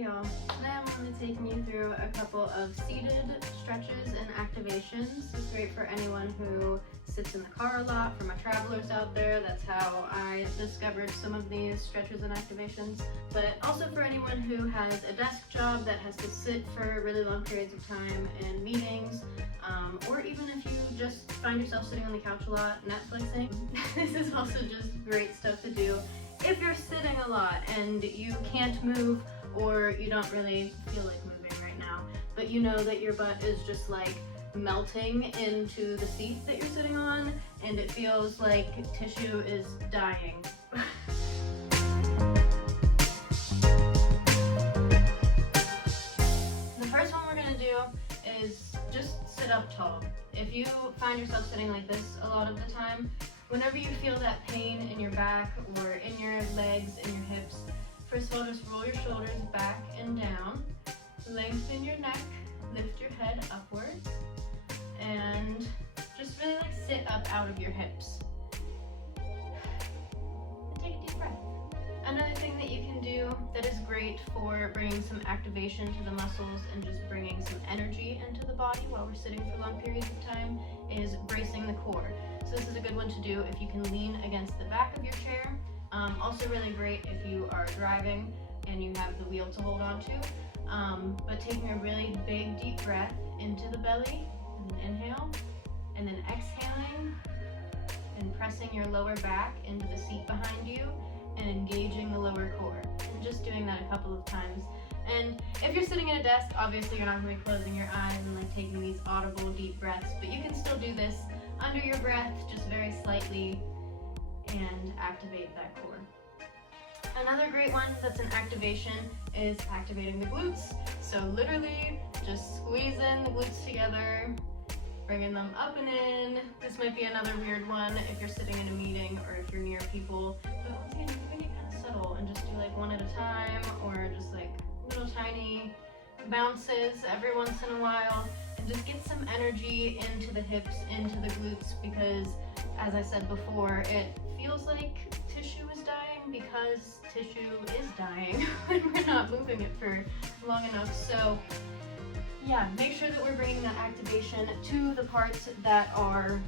Hey y'all, today I'm going to be taking you through a couple of seated stretches and activations. It's great for anyone who sits in the car a lot. For my travelers out there, that's how I discovered some of these stretches and activations. But also for anyone who has a desk job that has to sit for really long periods of time in meetings, or even if you just find yourself sitting on the couch a lot, Netflixing. This is also just great stuff to do if you're sitting a lot and you can't move, or you don't really feel like moving right now, but you know that your butt is just like melting into the seat that you're sitting on, and it feels like tissue is dying. The first one we're gonna do is just sit up tall. If you find yourself sitting like this a lot of the time, whenever you feel that pain in your back or in your legs and your hips, first of all, just roll your shoulders back and down, lengthen your neck, lift your head upwards, and just really like sit up out of your hips. And take a deep breath. Another thing that you can do that is great for bringing some activation to the muscles and just bringing some energy into the body while we're sitting for long periods of time is bracing the core. So this is a good one to do if you can lean against the back of your chair. Also really great if you are driving and you have the wheel to hold on to. But taking a really big deep breath into the belly, and then inhale, and then exhaling and pressing your lower back into the seat behind you and engaging the lower core. And just doing that a couple of times. And if you're sitting at a desk, obviously you're not going to be closing your eyes and like taking these audible deep breaths, but you can still do this under your breath, just very slightly, and activate that core. Another great one that's an activation is activating the glutes. So literally just squeezing the glutes together, bringing them up and in. This might be another weird one if you're sitting in a meeting or if you're near people. But once again, you can get kind of subtle and just do like one at a time, or just like little tiny bounces every once in a while, and just get some energy into the hips, into the glutes, because as I said before, it feels like tissue is dying because tissue is dying when we're not moving it for long enough. So yeah, make sure that we're bringing that activation to the parts that are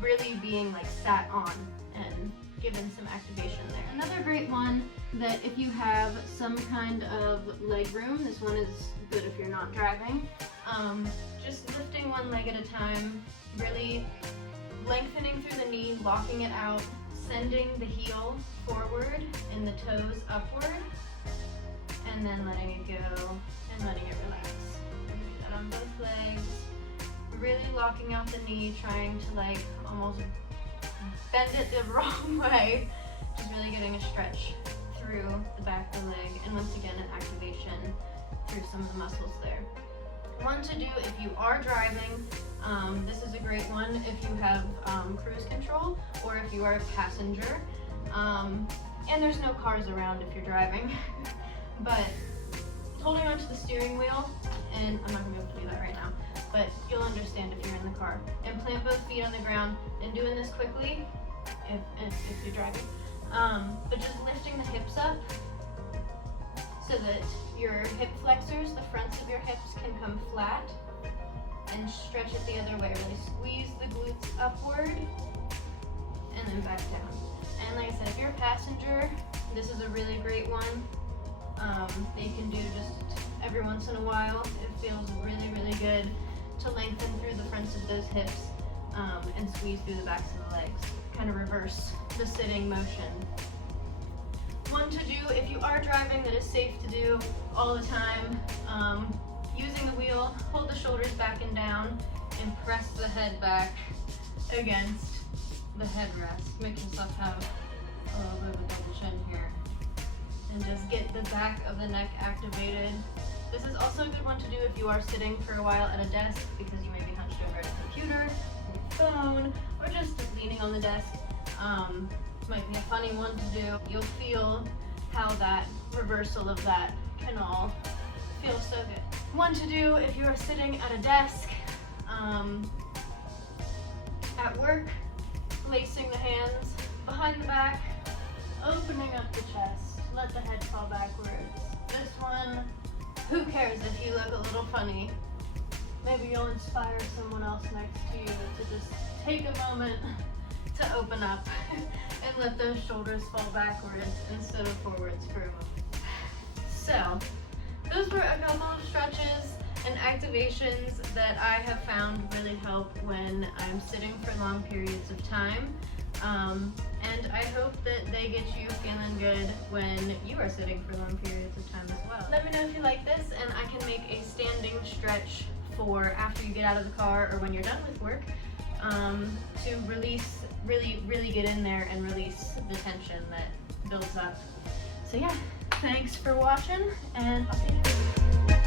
really being like sat on and given some activation there. Another great one that if you have some kind of leg room, this one is good if you're not driving, just lifting one leg at a time, really lengthening through the knee, locking it out, sending the heel forward and the toes upward, and then letting it go and letting it relax. You can do that on both legs. Really locking out the knee, trying to like almost bend it the wrong way. Just really getting a stretch through the back of the leg, and once again an activation through some of the muscles there. One to do if you are driving, this is a great one if you have cruise control or if you are a passenger, and there's no cars around if you're driving. But holding onto the steering wheel, and I'm not going to be able to do that right now, but you'll understand if you're in the car, and plant both feet on the ground, and doing this quickly if you're driving, but just lifting the hips up so that your hip flexors, the fronts of your hips, can come flat, and stretch it the other way. Really squeeze the glutes upward and then back down. And like I said, if you're a passenger, this is a really great one that you can do just every once in a while. It feels really, really good to lengthen through the fronts of those hips and squeeze through the backs of the legs. Kind of reverse the sitting motion. One to do if you are driving that is safe to do all the time, using the wheel, hold the shoulders back and down, and press the head back against the headrest. Make yourself have a little bit of a double chin here. And just get the back of the neck activated. This is also a good one to do if you are sitting for a while at a desk, because you may be hunched over at a computer, your phone, or just leaning on the desk. Might be a funny one to do. You'll feel how that reversal of that can all feel so good. One to do if you are sitting at a desk, at work, placing the hands behind the back, opening up the chest, let the head fall backwards. This one who cares if you look a little funny? Maybe you'll inspire someone else next to you to just take a moment to open up and let those shoulders fall backwards instead of forwards for a moment. So, those were a couple of stretches and activations that I have found really help when I'm sitting for long periods of time. And I hope that they get you feeling good when you are sitting for long periods of time as well. Let me know if you like this, and I can make a standing stretch for after you get out of the car or when you're done with work, to release, really get in there and release the tension that builds up. So yeah, thanks for watching, and I'll see you next time.